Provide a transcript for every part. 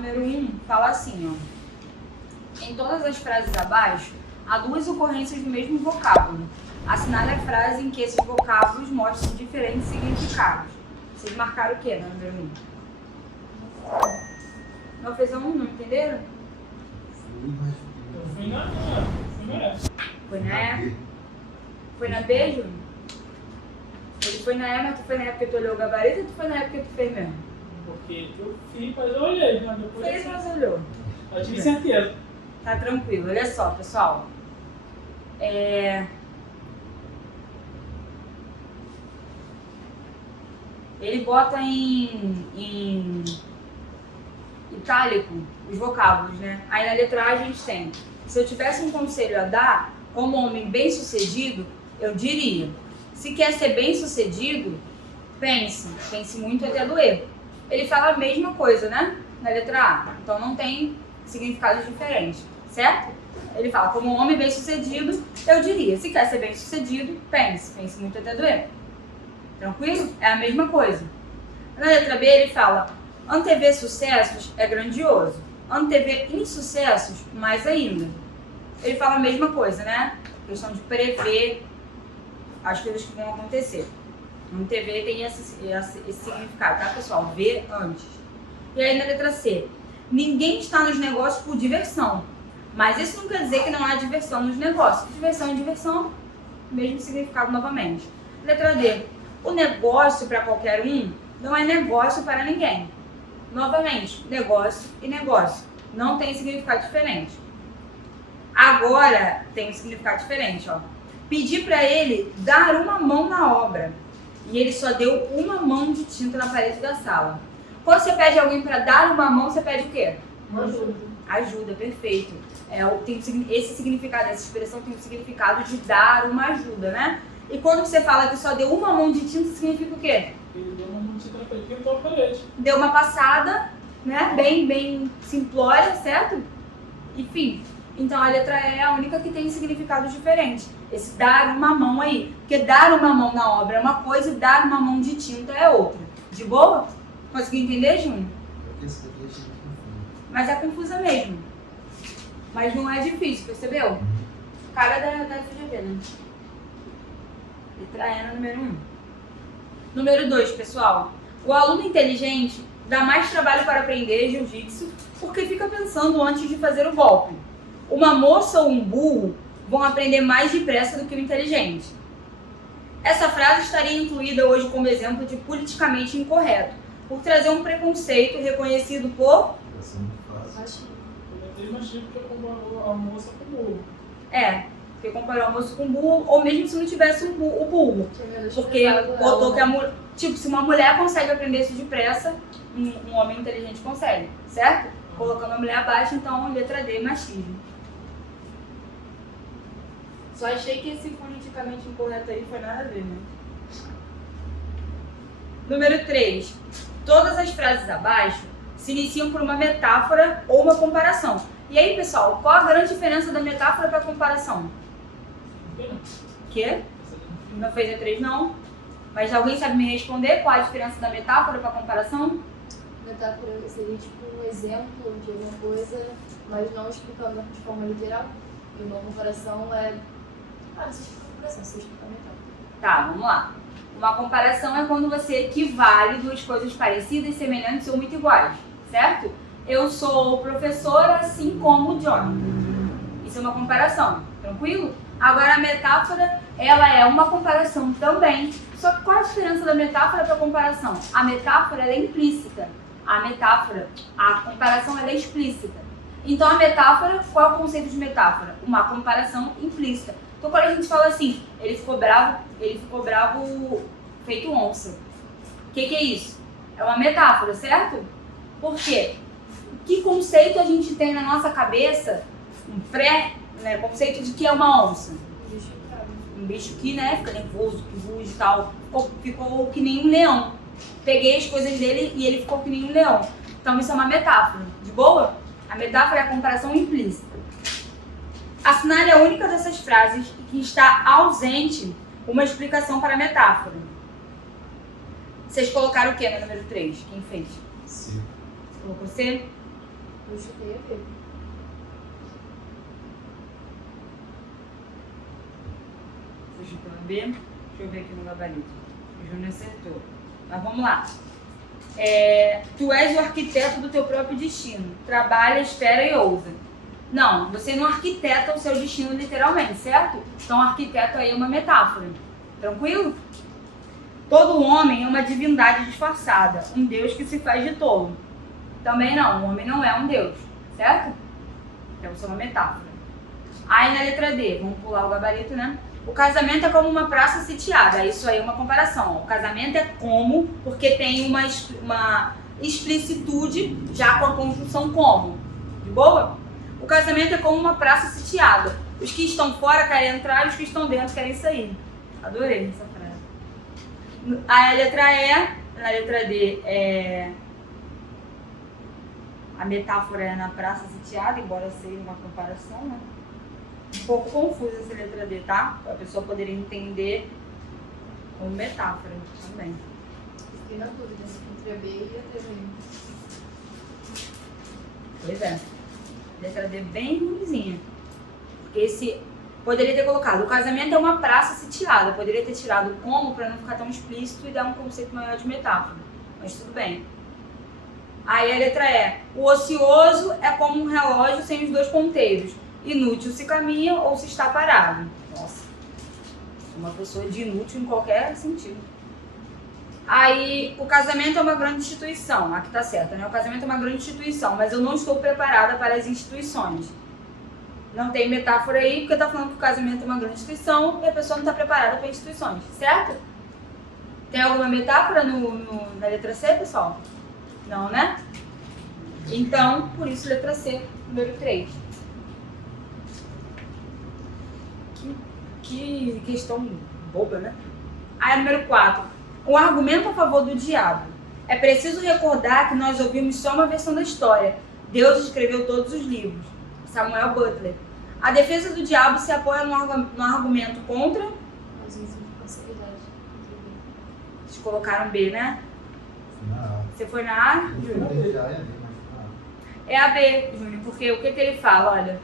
número 1 fala assim, ó. Em todas as frases abaixo, há duas ocorrências do mesmo vocábulo. Assinale a frase em que esses vocábulos mostram diferentes significados. Vocês marcaram o quê na número 1? Não fez a 1, não entenderam? Eu fui na E. Foi na E? Foi na B, Júnior? Ele foi na E, mas tu foi na época que tu olhou o gabarito ou tu foi na época que tu fez mesmo? Porque eu fiz, mas eu olhei, mas depois... Fez, mas olhou. Eu tive certeza. Tá tranquilo. Olha só, pessoal. Ele bota em itálico os vocábulos, né? Aí na letra A a gente tem: se eu tivesse um conselho a dar, como homem bem-sucedido, eu diria: se quer ser bem-sucedido, pense muito até doer. Ele fala a mesma coisa, né? Na letra A. Então não tem significados diferentes, certo? Ele fala: como homem bem-sucedido, eu diria: se quer ser bem-sucedido, pense muito até doer. Tranquilo? É a mesma coisa. Na letra B ele fala: antever sucessos é grandioso. Antever insucessos, mais ainda. Ele fala a mesma coisa, né? Questão de prever as coisas que vão acontecer. Antever tem esse significado, tá, pessoal? Ver antes. E aí na letra C: ninguém está nos negócios por diversão. Mas isso não quer dizer que não há diversão nos negócios. Diversão é diversão, mesmo significado novamente. Letra D: o negócio para qualquer um não é negócio para ninguém. Novamente, negócio e negócio. Não tem significado diferente. Agora tem um significado diferente, ó. Pedi para ele dar uma mão na obra. E ele só deu uma mão de tinta na parede da sala. Quando você pede alguém para dar uma mão, você pede o quê? Ajuda. Ajuda, perfeito. Esse significado, essa expressão tem o significado de dar uma ajuda, né? E quando você fala que só deu uma mão de tinta, significa o quê? Ele deu uma notícia na frente, pintou a parede. Deu uma passada, né? Bem simplória, certo? Enfim. Então a letra E é a única que tem significado diferente. Esse dar uma mão aí. Porque dar uma mão na obra é uma coisa e dar uma mão de tinta é outra. De boa? Conseguiu entender, Júnior? Mas é confusa mesmo. Mas não é difícil, percebeu? Cara da FGV, né? Letra E no número 1. Número 2, pessoal. O aluno inteligente dá mais trabalho para aprender jiu-jitsu porque fica pensando antes de fazer o golpe. Uma moça ou um burro vão aprender mais depressa do que o inteligente. Essa frase estaria incluída hoje como exemplo de politicamente incorreto, por trazer um preconceito reconhecido por... Eu dei machismo porque comparou a moça com o burro. Porque comparou a moça com o burro, ou mesmo se não tivesse o burro. Porque botou que a mulher... Tipo, se uma mulher consegue aprender isso depressa, um homem inteligente consegue, certo? Colocando a mulher abaixo, então, letra D, machismo. Só achei que esse politicamente incorreto aí foi nada a ver, né? Número 3. Todas as frases abaixo se iniciam por uma metáfora ou uma comparação. E aí, pessoal, qual a grande diferença da metáfora para a comparação? Quê? Não fez a 3, não? Mas alguém sabe me responder qual a diferença da metáfora para a comparação? Metáfora seria tipo um exemplo de alguma coisa, mas não explicando de forma literal. E uma comparação é... você explica a comparação, você explica a metáfora. Tá, vamos lá. Uma comparação é quando você equivale duas coisas parecidas, semelhantes ou muito iguais, certo? Eu sou professora assim como o John. Isso é uma comparação, tranquilo? Agora a metáfora, ela é uma comparação também. Só que qual a diferença da metáfora para a comparação? A metáfora ela é implícita. A comparação ela é explícita. Então a metáfora, qual é o conceito de metáfora? Uma comparação implícita. Então quando a gente fala assim, ele ficou bravo feito onça. O que é isso? É uma metáfora, certo? Por quê? Que conceito a gente tem na nossa cabeça, conceito de que é uma onça? Um bicho que, fica nervoso, que ruge e tal. Ficou que nem um leão. Peguei as coisas dele e ele ficou que nem um leão. Então isso é uma metáfora. De boa? A metáfora é a comparação implícita. Assinale a única dessas frases que está ausente uma explicação para a metáfora. Vocês colocaram o que no número 3? Quem fez? C. Colocou C? Eu chutei a B. Você chutou a B? Deixa eu ver aqui no gabarito. O Júnior acertou. Mas vamos lá. Tu és o arquiteto do teu próprio destino. Trabalha, espera e ousa. Não, você não arquiteta o seu destino literalmente, certo? Então, arquiteto aí é uma metáfora. Tranquilo? Todo homem é uma divindade disfarçada, um Deus que se faz de tolo. Também não, o homem não é um Deus, certo? Então, isso é uma metáfora. Aí na letra D, vamos pular o gabarito, né? O casamento é como uma praça sitiada, isso aí é uma comparação. O casamento é como, porque tem uma explicitude já com a conjunção como. De boa? O casamento é como uma praça sitiada. Os que estão fora querem entrar e os que estão dentro querem sair. Adorei essa frase. A letra E, na letra D, a metáfora é na praça sitiada, embora seja uma comparação, né? Um pouco confusa essa letra D, tá? Para a pessoa poder entender como metáfora também. Fiquei na dúvida entre a B e a D. Pois é. Letra D bem ruimzinha. Porque esse poderia ter colocado, o casamento é uma praça sitiada. Poderia ter tirado como para não ficar tão explícito e dar um conceito maior de metáfora. Mas tudo bem. Aí a letra E. O ocioso é como um relógio sem os dois ponteiros. Inútil se caminha ou se está parado. Nossa. Uma pessoa de inútil em qualquer sentido. Aí, o casamento é uma grande instituição. Aqui tá certo, né? O casamento é uma grande instituição, mas eu não estou preparada para as instituições. Não tem metáfora aí, porque tá falando que o casamento é uma grande instituição e a pessoa não está preparada para instituições, certo? Tem alguma metáfora na letra C, pessoal? Não, né? Então, por isso, letra C, número 3. Que questão boba, né? Aí, número 4. O argumento a favor do diabo. É preciso recordar que nós ouvimos só uma versão da história. Deus escreveu todos os livros. Samuel Butler. A defesa do diabo se apoia no argumento contra... Vocês colocaram B, né? Não. Você foi na A, Júnior? É a B, Júnior, porque o que ele fala, olha...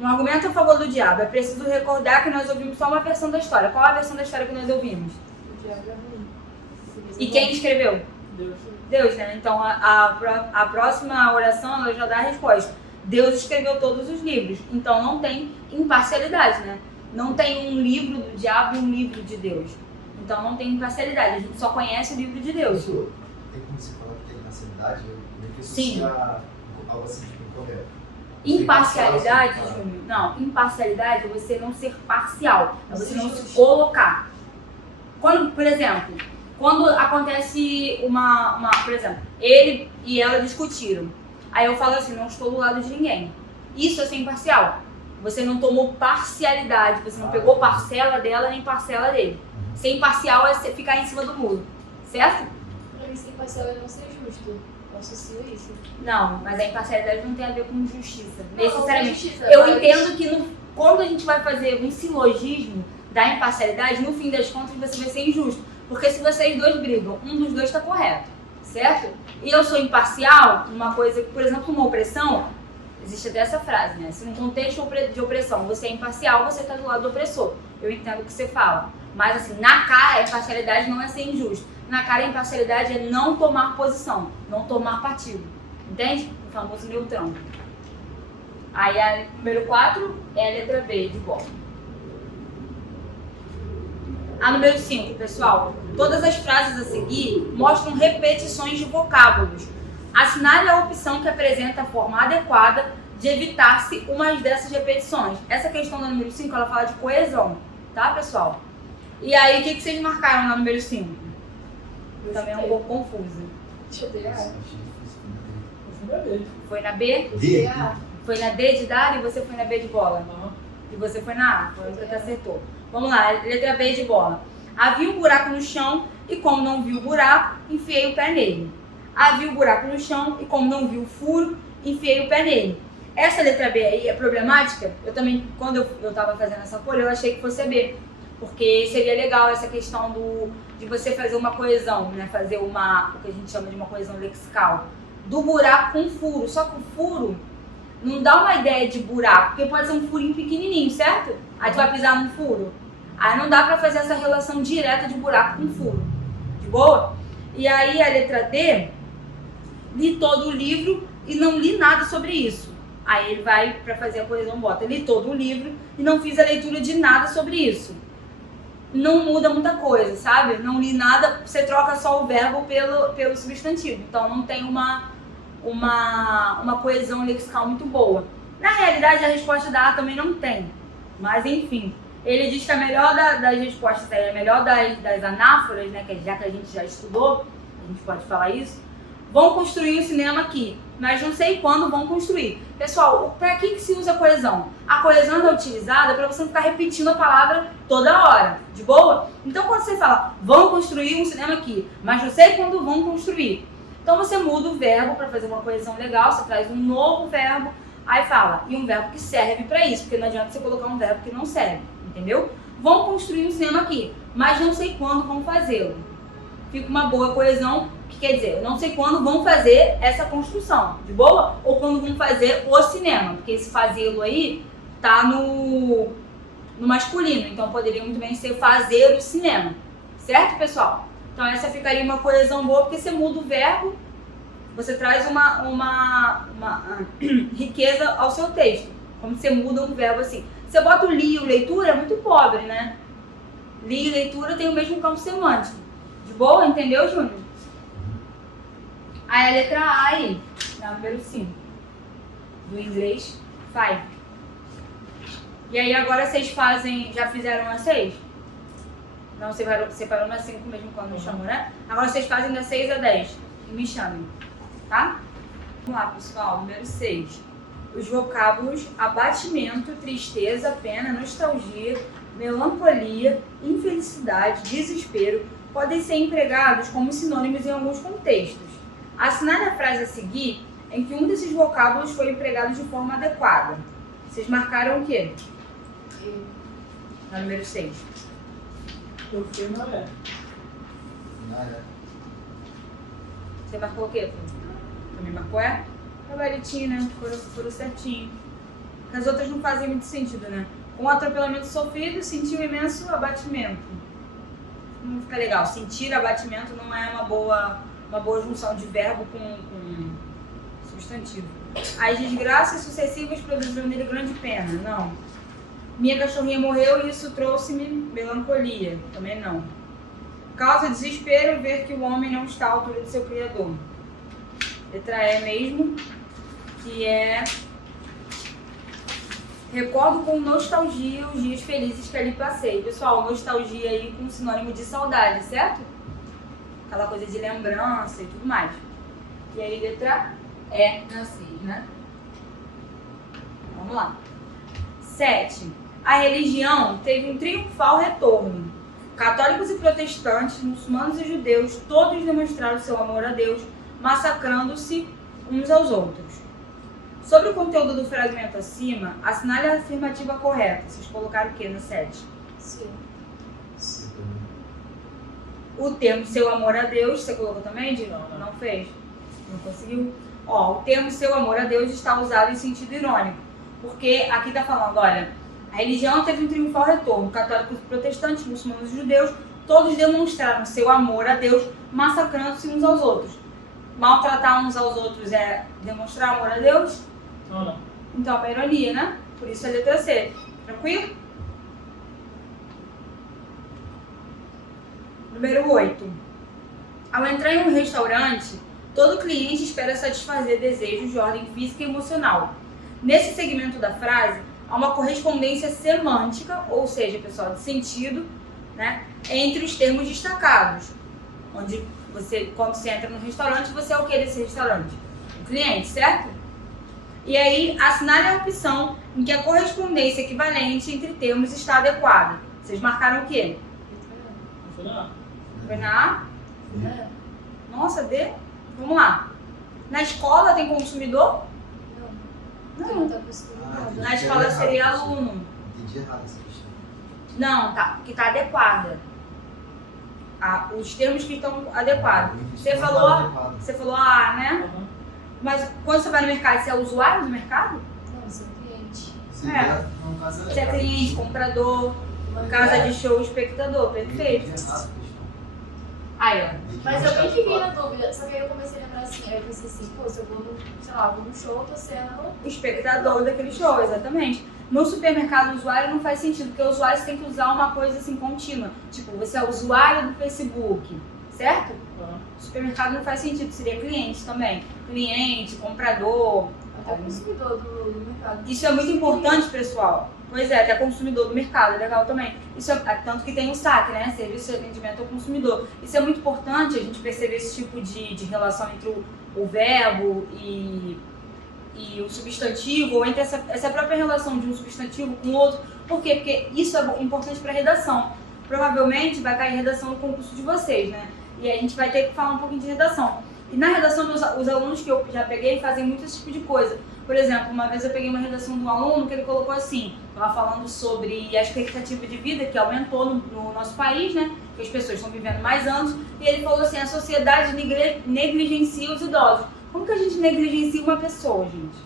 Um argumento a favor do diabo. É preciso recordar que nós ouvimos só uma versão da história. Qual a versão da história que nós ouvimos? O diabo é ruim. E quem escreveu? Deus. Deus, né? Então a próxima oração ela já dá a resposta. Deus escreveu todos os livros. Então não tem imparcialidade, né? Não tem um livro do diabo e um livro de Deus. Então não tem imparcialidade. A gente só conhece o livro de Deus. Tem como você falar que tem imparcialidade? Sim. Algo assim tipo incorreto. Imparcialidade, Júnior? Não, imparcialidade é você não ser parcial, é você não se colocar. Quando, por exemplo, quando acontece por exemplo, ele e ela discutiram, aí eu falo assim, não estou do lado de ninguém. Isso é ser imparcial. Você não tomou parcialidade, você não pegou parcela dela nem parcela dele. Ser imparcial é ficar em cima do muro, certo? Pra mim, ser imparcial é não ser justo. Eu associo isso. Não, mas a imparcialidade não tem a ver com justiça. Não, Necessariamente. justiça, Eu mas... entendo que quando a gente vai fazer um silogismo da imparcialidade, no fim das contas você vai ser injusto. Porque se vocês dois brigam, um dos dois está correto, certo? E eu sou imparcial, uma coisa, por exemplo, uma opressão, existe até essa frase, né? Se num contexto de opressão você é imparcial, você está do lado do opressor. Eu entendo o que você fala. Mas assim, na cara, a imparcialidade não é ser injusto. Na cara, a imparcialidade é não tomar posição, não tomar partido. Entende? O famoso neutrão. Aí a número 4 é a letra B de bola. A número 5, pessoal. Todas as frases a seguir mostram repetições de vocábulos. Assinale a opção que apresenta a forma adequada de evitar-se umas dessas repetições. Essa questão da número 5, ela fala de coesão, tá, pessoal? E aí, o que vocês marcaram na número 5? Também é um pouco confuso. Deixa eu ver. Eu fui na B. Foi na B? D. Foi na D de dado e você foi na B de bola? E você foi na A, foi o que você acertou. Vamos lá, letra B de bola. Havia um buraco no chão e como não vi o buraco, enfiei o pé nele. Havia um buraco no chão e como não vi o furo, enfiei o pé nele. Essa letra B aí é problemática. Eu também, quando eu estava fazendo essa folha, eu achei que fosse a B. Porque seria legal essa questão de você fazer uma coesão, né? Fazer o que a gente chama de uma coesão lexical. do buraco com furo. Só que o furo não dá uma ideia de buraco, porque pode ser um furinho pequenininho, certo? Aí tu vai pisar num furo. Aí não dá pra fazer essa relação direta de buraco com furo. De boa? E aí a letra D, li todo o livro e não li nada sobre isso. Aí ele vai pra fazer a correção, bota, li todo o livro e não fiz a leitura de nada sobre isso. Não muda muita coisa, sabe? Não li nada, você troca só o verbo pelo substantivo. Então não tem uma coesão lexical muito boa. Na realidade, a resposta da A também não tem. Mas enfim, ele diz que a melhor das respostas, a melhor das anáforas, né, que já que a gente já estudou, a gente pode falar isso, vão construir o cinema aqui, mas não sei quando vão construir. Pessoal, para que se usa a coesão? A coesão é utilizada para você não ficar repetindo a palavra toda hora, de boa? Então quando você fala, vão construir um cinema aqui, mas não sei quando vão construir. Então você muda o verbo para fazer uma coesão legal, você traz um novo verbo, aí fala, e um verbo que serve para isso, porque não adianta você colocar um verbo que não serve, entendeu? Vão construir um cinema aqui, mas não sei quando vão fazê-lo. Fica uma boa coesão, que quer dizer, eu não sei quando vão fazer essa construção, de boa? Ou quando vão fazer o cinema, porque esse fazê-lo aí tá no masculino, então poderia muito bem ser fazer o cinema, certo, pessoal? Então essa ficaria uma coesão boa, porque você muda o verbo, você traz uma riqueza ao seu texto, como você muda um verbo assim. Você bota o li e o leitura, é muito pobre, né? Li e leitura tem o mesmo campo semântico. De boa? Entendeu, Júnior? Aí a letra A aí, na número 5, do inglês 5. E aí agora vocês fazem, já fizeram a 6? Não, separou na 5 mesmo quando me chamou, né? Agora vocês fazem da 6 a 10 e me chamem, tá? Vamos lá, pessoal, número 6. Os vocábulos abatimento, tristeza, pena, nostalgia, melancolia, infelicidade, desespero podem ser empregados como sinônimos em alguns contextos. Assinale a frase a seguir em que um desses vocábulos foi empregado de forma adequada. Vocês marcaram o quê? Na número 6. Eu fui na é. Você marcou o quê? Também marcou é? Gabaritinho, né? Foram certinho. As outras não fazem muito sentido, né? Com o atropelamento sofrido, sentiu imenso abatimento. Não fica legal. Sentir abatimento não é uma boa junção de verbo com substantivo. As desgraças sucessivas produziram nele grande pena. Não. Minha cachorrinha morreu e isso trouxe-me melancolia. Também não. Causa desespero ver que o homem não está à altura de seu criador. Letra E mesmo, que é... Recordo com nostalgia os dias felizes que ali passei. Pessoal, nostalgia aí com sinônimo de saudade, certo? Aquela coisa de lembrança e tudo mais. E aí, letra E na 6, né? Vamos lá. 7. A religião teve um triunfal retorno. Católicos e protestantes, muçulmanos e judeus, todos demonstraram seu amor a Deus, massacrando-se uns aos outros. Sobre o conteúdo do fragmento acima, assinale a afirmativa correta. Vocês colocaram o que no 7? Sim. O termo seu amor a Deus, você colocou também, Dino? Não fez? Não conseguiu? Ó, o termo seu amor a Deus está usado em sentido irônico. Porque aqui está falando, olha, a religião teve um triunfal retorno. Católicos e protestantes, muçulmanos e judeus, todos demonstraram seu amor a Deus, massacrando-se uns aos outros. Maltratar uns aos outros é demonstrar amor a Deus? Não. Então é uma ironia, né? Por isso a letra C. Tranquilo? Número 8. Ao entrar em um restaurante, todo cliente espera satisfazer desejos de ordem física e emocional. Nesse segmento da frase, há uma correspondência semântica, ou seja, pessoal, de sentido, né, entre os termos destacados. Onde você, quando você entra no restaurante, você é o que desse restaurante? O cliente, certo? E aí, assinale a opção em que a correspondência equivalente entre termos está adequada. Vocês marcaram o quê? Foi na A. Foi na A? Nossa, D? Vamos lá. Na escola tem consumidor? Não tá acostumado. Na escola seria aluno. Entendi errado essa questão. Não, tá, que está adequada. Os termos que estão adequados. Você falou a A, né? Uhum. Mas quando você vai no mercado, você é usuário do mercado? Não, você é cliente. No caso, Você é cliente, comprador, Uma casa ideia. de show, espectador, perfeito. Aí, ó. Mas eu bem fiquei na dúvida, só que aí eu comecei a lembrar assim, aí eu pensei assim, pô, se eu vou no, sei lá, vou num show, eu tô sendo O espectador daquele show, exatamente. No supermercado, o usuário não faz sentido, porque o usuário você tem que usar uma coisa assim contínua. Tipo, você é usuário do Facebook, certo? Tá. Supermercado não faz sentido, seria cliente também. Cliente, comprador. até consumidor do mercado. Isso é muito importante, pessoal. Pois é, até consumidor do mercado, é legal também. Isso é tanto que tem o SAC, né? Serviço de atendimento ao consumidor. Isso é muito importante, a gente perceber esse tipo de relação entre o verbo e o substantivo, ou entre essa própria relação de um substantivo com o outro. Por quê? Porque isso é importante para a redação. Provavelmente vai cair redação no concurso de vocês, né? E aí a gente vai ter que falar um pouquinho de redação. E na redação, os alunos que eu já peguei fazem muito esse tipo de coisa. Por exemplo, uma vez eu peguei uma redação de um aluno que ele colocou assim, estava falando sobre a expectativa de vida que aumentou no nosso país, né? Que as pessoas estão vivendo mais anos. E ele falou assim, a sociedade negligencia os idosos. Como que a gente negligencia uma pessoa, gente?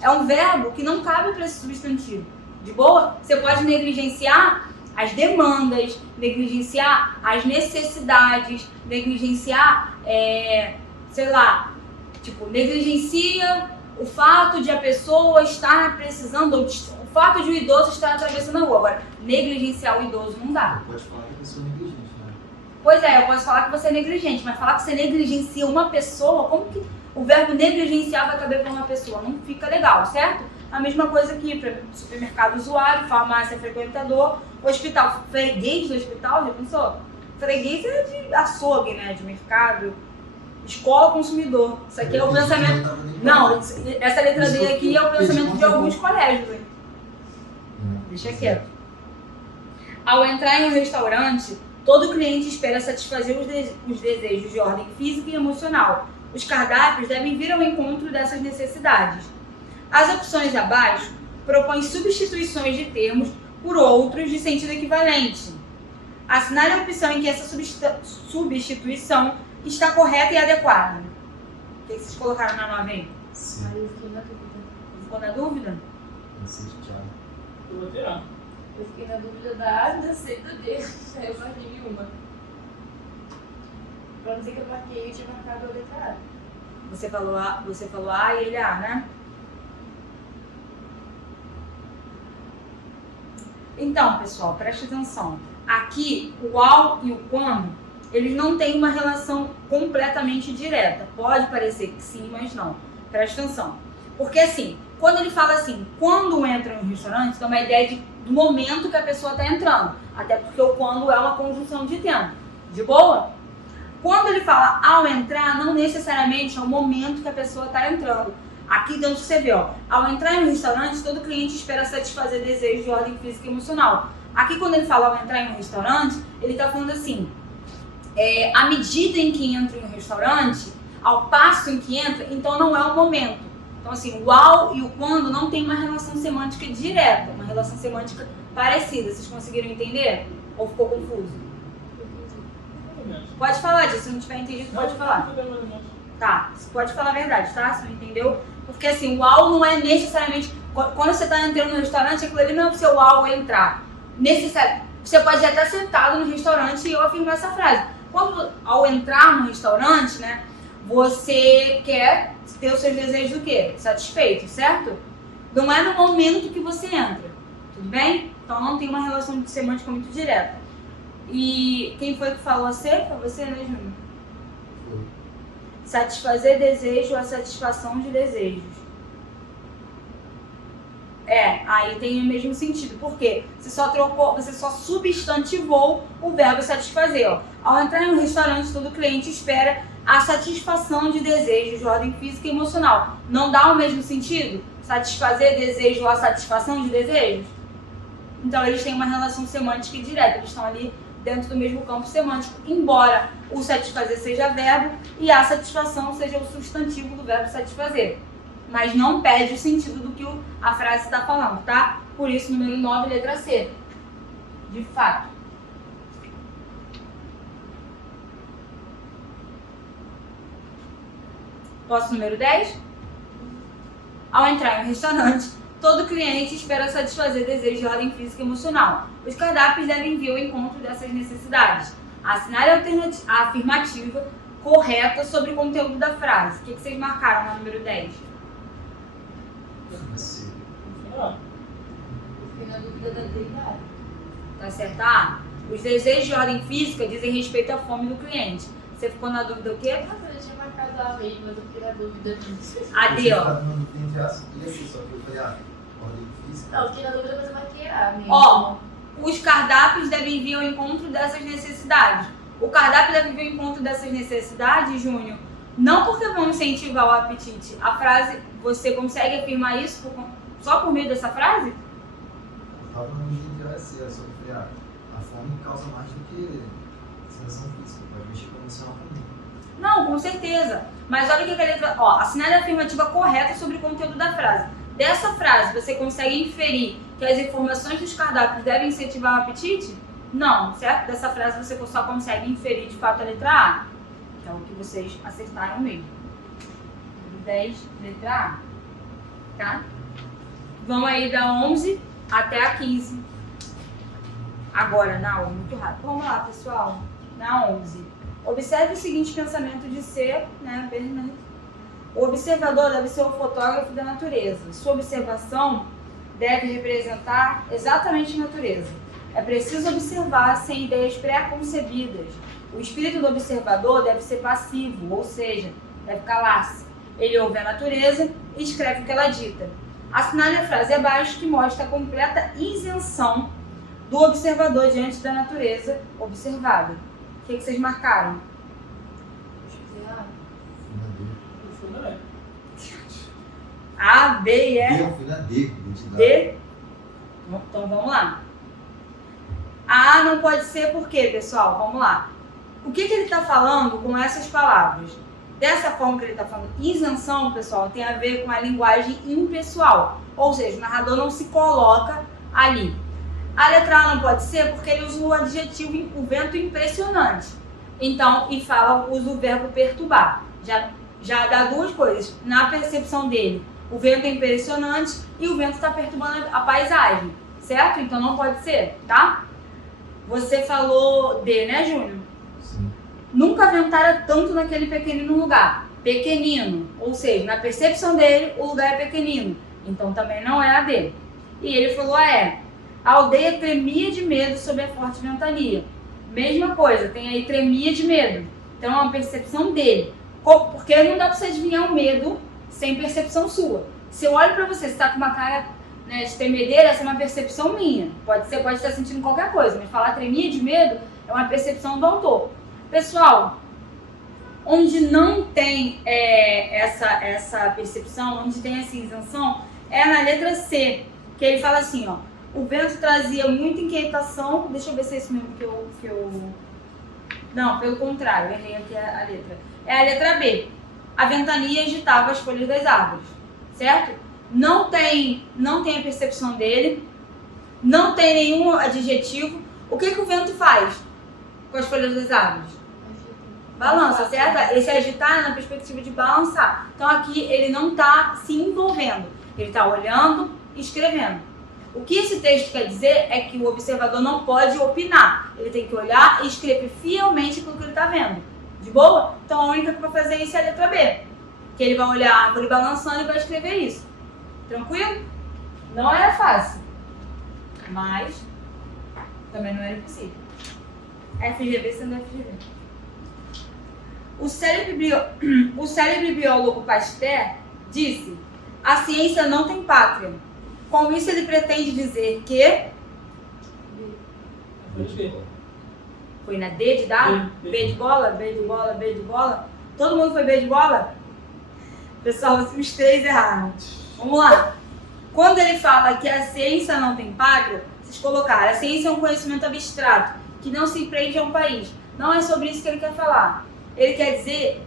É um verbo que não cabe para esse substantivo. De boa? Você pode negligenciar as demandas, negligenciar as necessidades, negligenciar, sei lá, tipo, negligencia o fato de a pessoa estar precisando, ou o fato de o idoso estar atravessando a rua. Agora, negligenciar o idoso não dá. Pode falar que a pessoa é negligente, né? Pois é, eu posso falar que você é negligente, mas falar que você negligencia uma pessoa, como que o verbo negligenciar vai caber para uma pessoa? Não fica legal, certo? A mesma coisa aqui para supermercado usuário, farmácia frequentador, hospital, freguês do hospital, já pensou? Freguês é de açougue, né? De mercado. Escola consumidor. Isso aqui é o pensamento. Não, essa letra D aqui é o pensamento de alguns colégios, hein? Deixa quieto. Ao entrar em um restaurante, todo cliente espera satisfazer os desejos de ordem física e emocional. Os cardápios devem vir ao encontro dessas necessidades. As opções abaixo propõem substituições de termos por outros de sentido equivalente. Assinale a opção em que essa substituição está correta e adequada. O que vocês colocaram na nova aí? Sim. Aí eu fiquei na dúvida. Ficou na dúvida? Não sei de diabo. Eu vou ter A. Eu fiquei na dúvida da A, da C e da D. Aí eu marquei uma. Pra não dizer que eu marquei, eu tinha marcado a letra A. Você falou A e ele A, né? Então, pessoal, preste atenção. Aqui, o ao e o quando, eles não têm uma relação completamente direta. Pode parecer que sim, mas não. Preste atenção. Porque assim, quando ele fala assim, quando entra em um restaurante, dá uma ideia do momento que a pessoa está entrando. Até porque o quando é uma conjunção de tempo. De boa? Quando ele fala ao entrar, não necessariamente é o momento que a pessoa está entrando. Aqui dentro você vê, ó, ao entrar em um restaurante, todo cliente espera satisfazer desejos de ordem física e emocional. Aqui quando ele fala ao entrar em um restaurante, ele está falando assim, à medida em que entra em um restaurante, ao passo em que entra, então não é o momento. Então assim, o ao e o quando não tem uma relação semântica direta, uma relação semântica parecida. Vocês conseguiram entender? Ou ficou confuso? Mais ou menos. Pode falar disso, se não tiver entendido, pode falar. Mais ou menos. Tá, você pode falar a verdade, tá? Se não entendeu. Porque assim, o ao não é necessariamente... Quando você está entrando no restaurante, aquilo ali não é o seu ao entrar. Você pode já estar sentado no restaurante e eu afirmar essa frase. Quando, ao entrar no restaurante, né, você quer ter os seus desejos do quê? Satisfeitos, certo? Não é no momento que você entra, tudo bem? Então não tem uma relação de semântica muito direta. E quem foi que falou a ser? Foi você, né, Júnior? Foi. Satisfazer desejo é a satisfação de desejos. Aí tem o mesmo sentido. Por quê? Você só substantivou o verbo satisfazer. Ó. Ao entrar em um restaurante, todo cliente espera a satisfação de desejos de ordem física e emocional. Não dá o mesmo sentido? Satisfazer desejo ou a satisfação de desejos? Então eles têm uma relação semântica direta. Eles estão ali dentro do mesmo campo semântico, embora o satisfazer seja verbo e a satisfação seja o substantivo do verbo satisfazer. Mas não perde o sentido do que a frase está falando, tá? Por isso, número 9, letra C. De fato. Posso número 10? Ao entrar em um restaurante, todo cliente espera satisfazer desejos de ordem física e emocional. Os cardápios devem vir ao encontro dessas necessidades. Assinale a afirmativa correta sobre o conteúdo da frase. O que vocês marcaram no número 10? Fiquei na dúvida da D e da A. Tá certo? Ah, os desejos de ordem física dizem respeito à fome do cliente. Você ficou na dúvida o quê? Nossa, eu tinha marcado A mesmo, mas eu fiquei na dúvida disso. A D, ó. Não tem traço, ia ser só que eu falei, ordem física. Não, eu fiquei na dúvida, mas eu marquei A mesmo. Ó, os cardápios devem vir ao encontro dessas necessidades. O cardápio deve vir ao encontro dessas necessidades, Júnior, não porque vão incentivar o apetite. A frase, você consegue afirmar isso só por meio dessa frase? Eu tava no meio de OSC, eu só que falei, a fome causa mais do que sensação física, pode mexer com o emocional também. Não, com certeza. Mas olha o que a letra... Ó, assinale a afirmativa correta sobre o conteúdo da frase. Dessa frase, você consegue inferir que as informações dos cardápios devem incentivar o apetite? Não, certo? Dessa frase você só consegue inferir de fato a letra A, que é o que vocês acertaram mesmo. 10, letra A. Tá? Vamos aí da 11 até a 15. Agora, na aula, muito rápido. Vamos lá, pessoal. Na 11. Observe o seguinte pensamento de ser, né, Bernard? O observador deve ser o fotógrafo da natureza. Sua observação deve representar exatamente a natureza. É preciso observar sem ideias pré-concebidas. O espírito do observador deve ser passivo, ou seja, deve calar-se. Ele ouve a natureza e escreve o que ela dita. Assinale a frase abaixo que mostra a completa isenção do observador diante da natureza observada. O que vocês marcaram? Acho que é A. Eu fui na E. A, B e E. Eu fui na D, identidade. D? Então vamos lá. A não pode ser por quê, pessoal? Vamos lá. O que ele está falando com essas palavras? Dessa forma que ele está falando, isenção, pessoal, tem a ver com a linguagem impessoal. Ou seja, o narrador não se coloca ali. A letra A não pode ser porque ele usa o adjetivo, o vento impressionante. Então, e usa o verbo perturbar. Já dá duas coisas. Na percepção dele, o vento é impressionante e o vento está perturbando a paisagem. Certo? Então não pode ser, tá? Você falou D, né, Júnior? Sim. Nunca ventara tanto naquele pequenino lugar. Pequenino. Ou seja, na percepção dele, o lugar é pequenino. Então também não é a D. E ele falou a E. A aldeia tremia de medo sob a forte ventania. Mesma coisa, tem aí tremia de medo. Então é uma percepção dele. Porque não dá pra você adivinhar o medo sem percepção sua. Se eu olho pra você, você tá com uma cara, né, de tremedeira, essa é uma percepção minha. Você pode estar sentindo qualquer coisa, mas falar tremia de medo é uma percepção do autor. Pessoal, onde não tem essa percepção, onde tem essa isenção, é na letra C, que ele fala assim, ó. O vento trazia muita inquietação. Deixa eu ver se é isso mesmo que eu... Não, pelo contrário, errei aqui a letra. É a letra B. A ventania agitava as folhas das árvores, certo? Não tem a percepção dele, não tem nenhum adjetivo. O que o vento faz com as folhas das árvores? Balança, certo? Esse agitar é na perspectiva de balançar. Então aqui ele não está se envolvendo, ele está olhando e escrevendo. O que esse texto quer dizer é que o observador não pode opinar. Ele tem que olhar e escrever fielmente aquilo que ele está vendo. De boa? Então a única que vai fazer isso é a letra B. Que ele vai olhar a árvore balançando e vai escrever isso. Tranquilo? Não era fácil. Mas também não era impossível. FGV sendo FGV. O célebre biólogo Pasteur disse: a ciência não tem pátria. Com isso ele pretende dizer que... Foi na D de dado? B de bola, B de bola, B de bola? Todo mundo foi B de bola? Pessoal, os três erraram. Vamos lá. Quando ele fala que a ciência não tem pátria, vocês colocaram, a ciência é um conhecimento abstrato, que não se prende a um país. Não é sobre isso que ele quer falar. Ele quer dizer,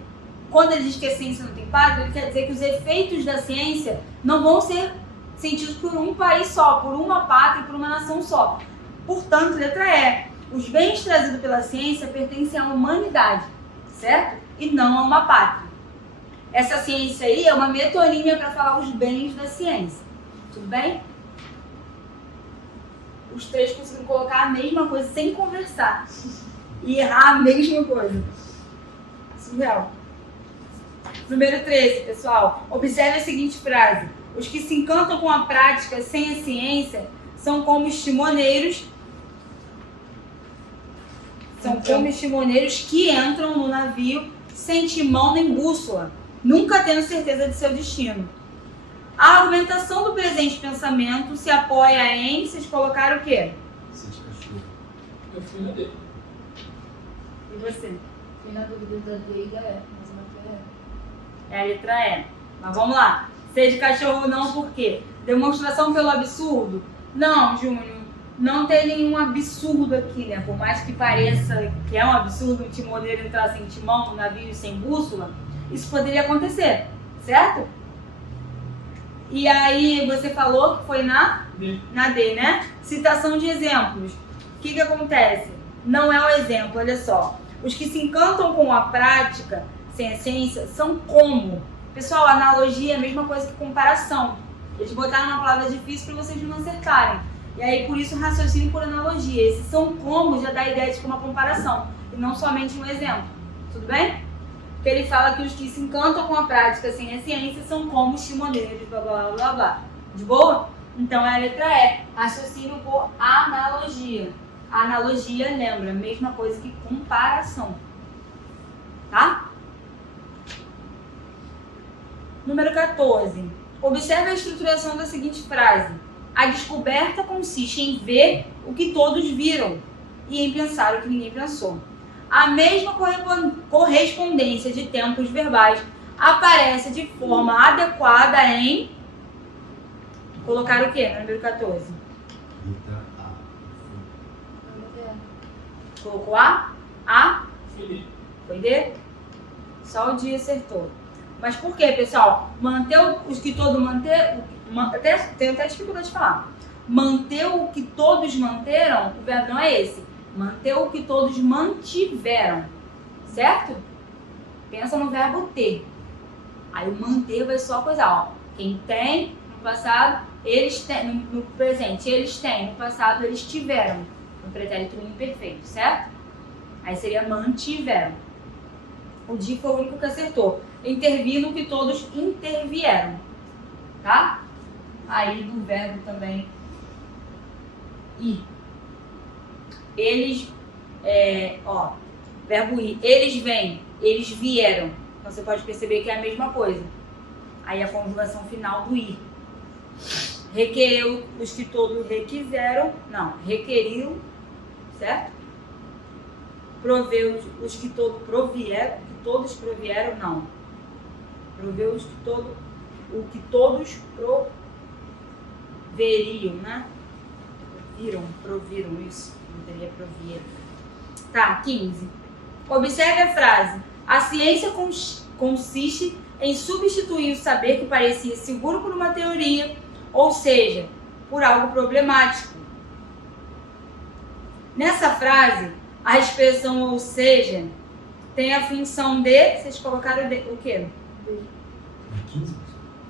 quando ele diz que a ciência não tem pátria, ele quer dizer que os efeitos da ciência não vão ser sentidos por um país só, por uma pátria, por uma nação só. Portanto, letra E. Os bens trazidos pela ciência pertencem à humanidade, certo? E não a uma pátria. Essa ciência aí é uma metonímia para falar os bens da ciência. Tudo bem? Os três conseguiram colocar a mesma coisa sem conversar. E errar a mesma coisa. Surreal. Número 13, pessoal. Observe a seguinte frase. Os que se encantam com a prática sem a ciência são como os timoneiros. São como os timoneiros que entram no navio sem timão nem bússola, nunca tendo certeza de seu destino. A argumentação do presente pensamento se apoia em... Vocês colocaram o quê? Sete cachorro. Eu fui na D. E você? Fui na dúvida da D e da E, mas uma foi E. É a letra E. Mas vamos lá. Ser de cachorro não, por quê? Demonstração pelo absurdo? Não, Júnior. Não tem nenhum absurdo aqui, né? Por mais que pareça que é um absurdo um timoneiro entrar sem timão no navio sem bússola, isso poderia acontecer, certo? E aí você falou que foi na D. D, né? Citação de exemplos. O que acontece? Não é um exemplo, olha só. Os que se encantam com a prática sem a ciência são como? Pessoal, analogia é a mesma coisa que comparação. Eles botaram uma palavra difícil para vocês não acertarem. E aí, por isso, raciocínio por analogia. Esses são como já dá a ideia de que é uma comparação. E não somente um exemplo. Tudo bem? Porque ele fala que os que se encantam com a prática sem a ciência são como os timoneiros, blá, blá, blá, blá. De boa? Então, é a letra E. Raciocínio por analogia. Analogia, lembra, mesma coisa que comparação. Tá? Número 14. Observe a estruturação da seguinte frase. A descoberta consiste em ver o que todos viram e em pensar o que ninguém pensou. A mesma correspondência de tempos verbais aparece de forma adequada em... Colocar o quê no número 14? Letra A. Colocou A? A? Fui D. Foi D? Só o dia acertou. Mas por quê, pessoal? Manter os que todos manter... Tem até dificuldade de falar. Manter o que todos manteram, o verbo não é esse. Manter o que todos mantiveram. Certo? Pensa no verbo ter. Aí o manter vai só coisar, ó. Quem tem, no passado, eles têm. No presente, eles têm. No passado, eles tiveram. No pretérito imperfeito, certo? Aí seria mantiveram. O de foi o único que acertou. Intervir no que todos intervieram. Tá? Aí do verbo também ir. Eles, verbo ir. Eles vêm, eles vieram. Então você pode perceber que é a mesma coisa. Aí a conjugação final do ir. Requereu os que todos requiseram. Não, requeriram, certo? Proveu os que todos provieram. Que todos provieram, não. Proveu os que todos. O que todos proveriam, né? Proviram isso. Não teria proviram. Tá, 15. Observe a frase. A ciência consiste em substituir o saber que parecia seguro por uma teoria, ou seja, por algo problemático. Nessa frase, a expressão ou seja tem a função de... Vocês colocaram o quê? Na 15?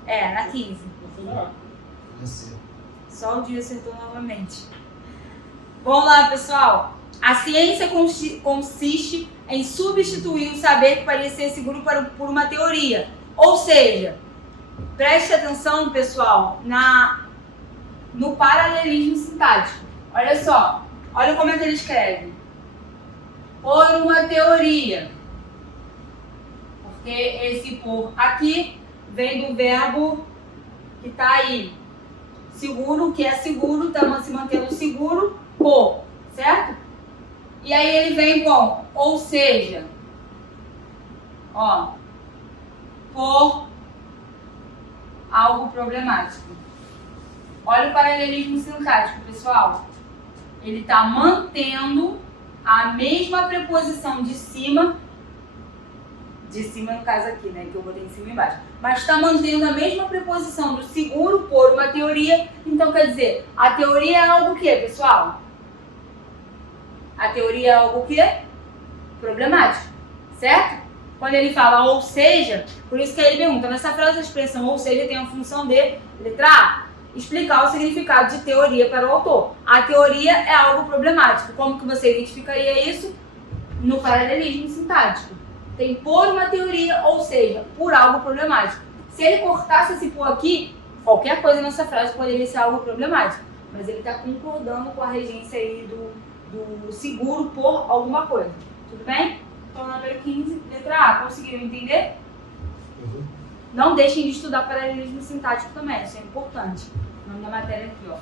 É, na 15. Eu fui na A. Ia ser. Só o dia acertou novamente. Vamos lá, pessoal. A ciência consiste em substituir o saber que parecia seguro por uma teoria. Ou seja, preste atenção, pessoal, no paralelismo sintático. Olha só. Olha como é que ele escreve. Por uma teoria. Porque esse por aqui vem do verbo que está aí. Seguro, que é seguro, estamos se mantendo seguro, por, certo? E aí ele vem com, ou seja, ó, por algo problemático. Olha o paralelismo sintático, pessoal. Ele está mantendo a mesma preposição de cima no caso aqui, né, que eu botei em cima e embaixo, mas está mantendo a mesma preposição do seguro por uma teoria. Então quer dizer, a teoria é algo o quê, pessoal? A teoria é algo o quê? Problemático, certo? Quando ele fala ou seja, por isso que ele pergunta, nessa frase a expressão ou seja tem a função de, letra A, explicar o significado de teoria para o autor. A teoria é algo problemático. Como que você identificaria isso? No paralelismo sintático. Tem por uma teoria, ou seja, por algo problemático. Se ele cortasse esse por aqui, qualquer coisa nessa frase poderia ser algo problemático. Mas ele está concordando com a regência aí do seguro por alguma coisa. Tudo bem? Então, número 15, letra A. Conseguiram entender? Não deixem de estudar paralelismo sintático também, isso é importante. O nome da matéria aqui, ó.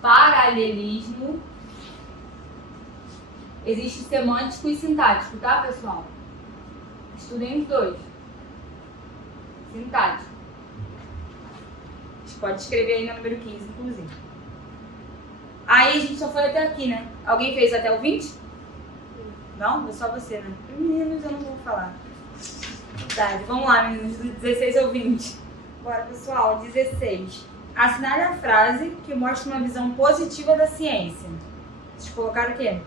Paralelismo. Existe semântico e sintático, tá, pessoal? Estudem os dois. Sintático. A gente pode escrever aí no número 15, inclusive. Aí a gente só foi até aqui, né? Alguém fez até o 20? Não? É só você, né? Meninos, eu não vou falar. Verdade. Vamos lá, meninos, do 16 ao 20. Bora, pessoal. 16. Assinale a frase que mostra uma visão positiva da ciência. Vocês colocaram o quê?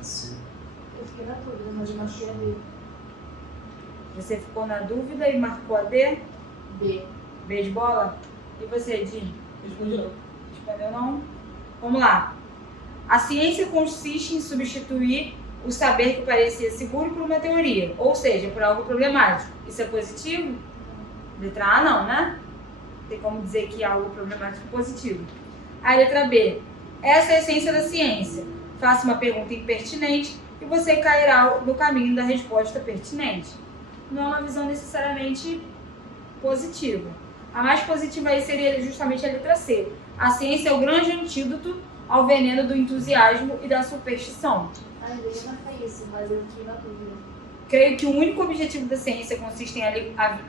Eu fiquei na dúvida, mas eu marquei a B. Você ficou na dúvida e marcou a D? B. B de bola? E você, Di? Respondeu. Respondeu não? Vamos lá. A ciência consiste em substituir o saber que parecia seguro por uma teoria, ou seja, por algo problemático. Isso é positivo? Letra A não, né? Tem como dizer que é algo problemático positivo. A letra B. Essa é a essência da ciência. Faça uma pergunta impertinente e você cairá no caminho da resposta pertinente. Não é uma visão necessariamente positiva. A mais positiva aí seria justamente a letra C. A ciência é o grande antídoto ao veneno do entusiasmo e da superstição. Ah, eu ia marcar isso, mas eu fiquei na dúvida. Creio que o único objetivo da ciência consiste em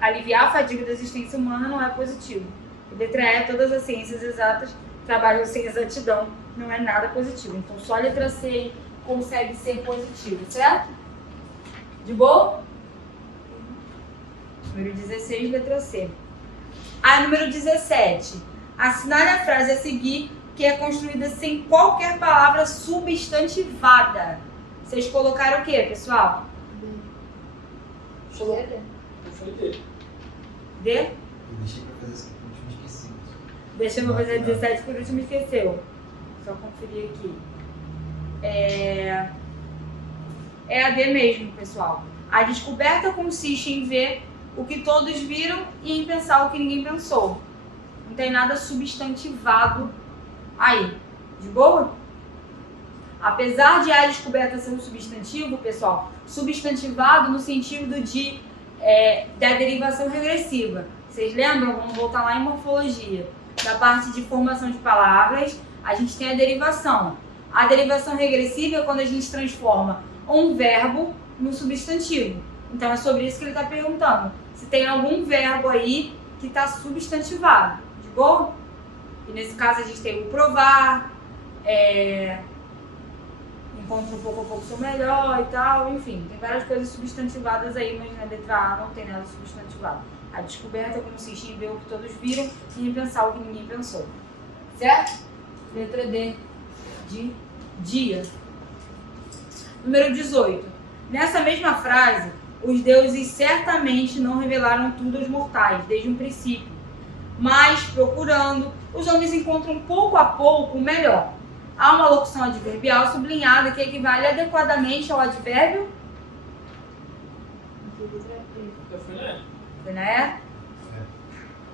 aliviar a fadiga da existência humana não é positivo. Letra E, todas as ciências exatas trabalham sem exatidão, não é nada positivo. Então só a letra C consegue ser positiva, certo? De boa? Número 16, letra C. Número 17. Assinale a frase a seguir que é construída sem qualquer palavra substantivada. Vocês colocaram o quê, pessoal? Cheguei a D. Eu falei dele. D? Eu deixei pra fazer isso aqui por último, esqueci. Deixa eu fazer 17 por último, esqueceu. Só conferir aqui. É a D mesmo, pessoal. A descoberta consiste em ver o que todos viram e em pensar o que ninguém pensou. Não tem nada substantivado aí. De boa? Apesar de a descoberta ser um substantivo, pessoal, substantivado no sentido da derivação regressiva. Vocês lembram? Vamos voltar lá em morfologia. Da parte de formação de palavras, a gente tem a derivação. A derivação regressiva é quando a gente transforma um verbo no substantivo. Então é sobre isso que ele está perguntando. Se tem algum verbo aí que está substantivado. De boa? E nesse caso a gente tem o provar, encontro um pouco sou melhor e tal, enfim, tem várias coisas substantivadas aí, mas na letra A não tem nada substantivado. A descoberta consiste em ver o que todos viram e em pensar o que ninguém pensou. Certo? Letra D de dia. Número 18. Nessa mesma frase, os deuses certamente não revelaram tudo aos mortais, desde um princípio. Mas, procurando, os homens encontram pouco a pouco o melhor. Há uma locução adverbial sublinhada que equivale adequadamente ao advérbio. Eu fui né? Foi na E?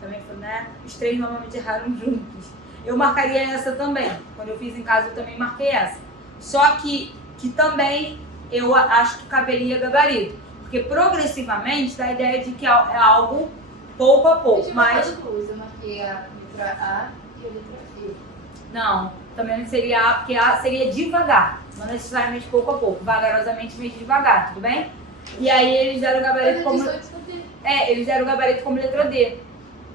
Também foi na E? Os três normalmente erraram juntos. Eu marcaria essa também. Quando eu fiz em casa, eu também marquei essa. Só que também eu acho que caberia gabarito. Porque progressivamente dá a ideia de que é algo pouco a pouco. Mas Eu marquei a letra A e a letra E. não, também não seria A, porque A seria devagar. Não necessariamente pouco a pouco. Vagarosamente, meio devagar, tudo bem? E aí eles deram o gabarito como... eles deram o gabarito como letra D.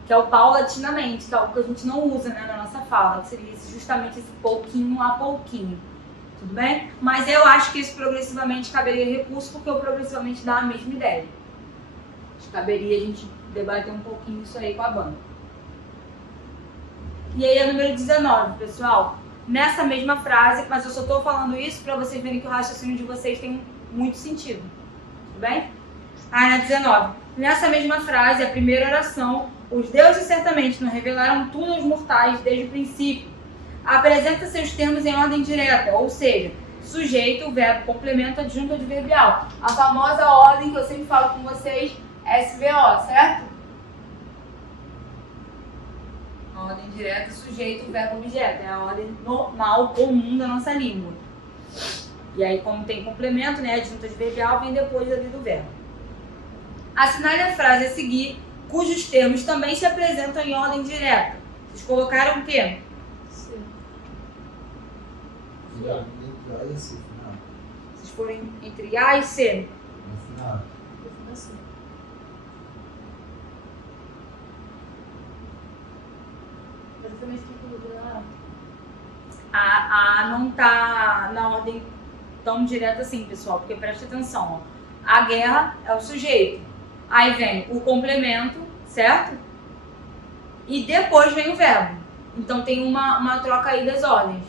Que é o paulatinamente, que é algo que a gente não usa, né, na nossa fala. Que seria justamente esse pouquinho a pouquinho. Tudo bem? Mas eu acho que esse progressivamente caberia recurso, porque o progressivamente dá a mesma ideia. Acho que caberia a gente debater um pouquinho isso aí com a banda. E aí é número 19, pessoal. Nessa mesma frase, mas eu só estou falando isso para vocês verem que o raciocínio de vocês tem muito sentido. Tudo bem? Aí na 19. Nessa mesma frase, a primeira oração, os deuses certamente não revelaram tudo aos mortais desde o princípio. Apresenta seus termos em ordem direta, ou seja, sujeito, verbo, complemento, adjunto adverbial. A famosa ordem que eu sempre falo com vocês, SVO, certo? A ordem direta, sujeito, verbo, objeto. É a ordem normal, comum da nossa língua. E aí, como tem complemento, né, adjunto adverbial, vem depois ali do verbo. Assinale a frase a seguir, cujos termos também se apresentam em ordem direta. Vocês colocaram o quê? Sim. E a letra e C, final. Vocês forem entre A e C. No final. Eu fico assim. Mas eu também fiquei com dúvida na A não tá na ordem tão direta assim, pessoal, porque presta atenção, ó. A guerra é o sujeito. Aí vem o complemento, certo? E depois vem o verbo. Então tem uma troca aí das ordens.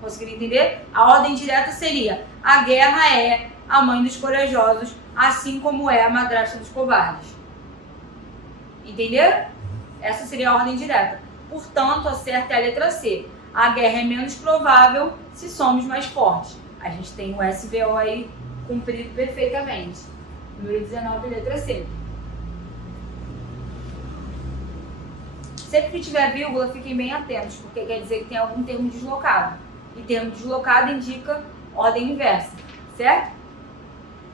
Conseguiram entender? A ordem direta seria: a guerra é a mãe dos corajosos, assim como é a madrasta dos covardes. Entenderam? Essa seria a ordem direta. Portanto, a certa é a letra C. A guerra é menos provável se somos mais fortes. A gente tem o SVO aí cumprido perfeitamente. Número 19, letra C. Sempre que tiver vírgula, fiquem bem atentos, porque quer dizer que tem algum termo deslocado. E termo deslocado indica ordem inversa, certo?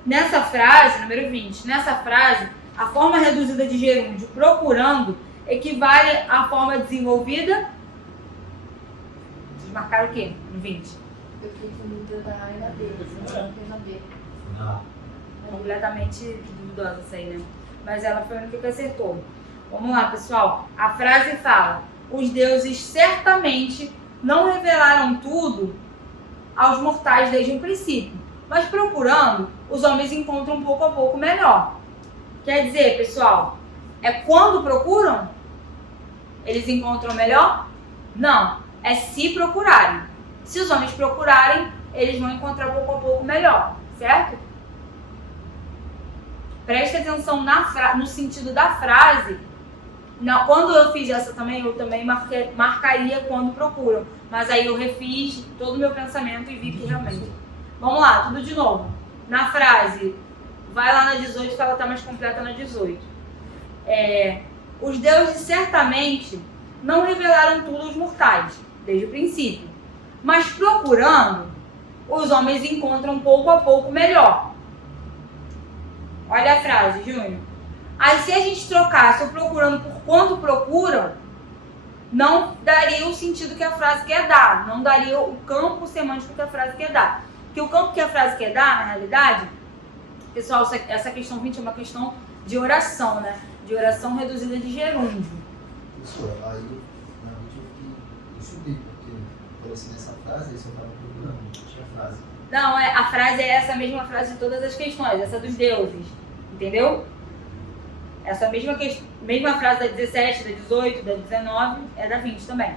Nessa frase, número 20, nessa frase, a forma reduzida de gerúndio procurando equivale à forma desenvolvida. Vocês marcaram o quê no 20? Eu fiquei com dúvida da A e da B. Eu fiquei na B. Final. Completamente duvidosa essa aí, né? Mas ela foi a única que acertou. Vamos lá, pessoal. A frase fala: os deuses certamente não revelaram tudo aos mortais desde o princípio, mas procurando, os homens encontram pouco a pouco melhor. Quer dizer, pessoal, é quando procuram, eles encontram melhor? Não, é se procurarem. Se os homens procurarem, eles vão encontrar pouco a pouco melhor, certo? Preste atenção no sentido da frase. Quando eu fiz essa também, eu também marcaria quando procuram. Mas aí eu refiz todo o meu pensamento e vi que realmente... Vamos lá, tudo de novo. Na frase, vai lá na 18 que ela está mais completa na 18. Os deuses certamente não revelaram tudo aos mortais, desde o princípio. Mas procurando, os homens encontram pouco a pouco melhor. Olha a frase, Júnior. Aí se a gente trocasse o procurando por quando procuram, não daria o sentido que a frase quer dar. Não daria o campo semântico que a frase quer dar. Porque o campo que a frase quer dar, na realidade, pessoal, essa questão 20 é uma questão de oração, né? De oração reduzida de gerúndio. Professor, aí na vídeo eu subi, porque apareci nessa frase e você estava procurando, não tinha frase. Não, a frase é essa mesma frase de todas as questões, essa dos deuses. Entendeu? Essa mesma frase da 17, da 18, da 19 é da 20 também.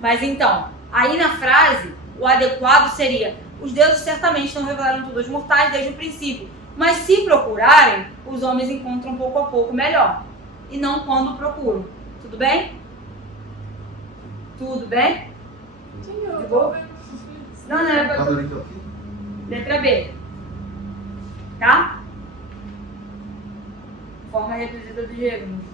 Mas então, aí na frase, o adequado seria: os deuses certamente não revelaram tudo aos mortais desde o princípio, mas se procurarem, os homens encontram pouco a pouco melhor. E não quando procuram. Tudo bem? Tudo bem? Sim, De boa? Não era pra... Quando eu tô aqui? Letra B. Tá? Forma reduzida do gerúndio.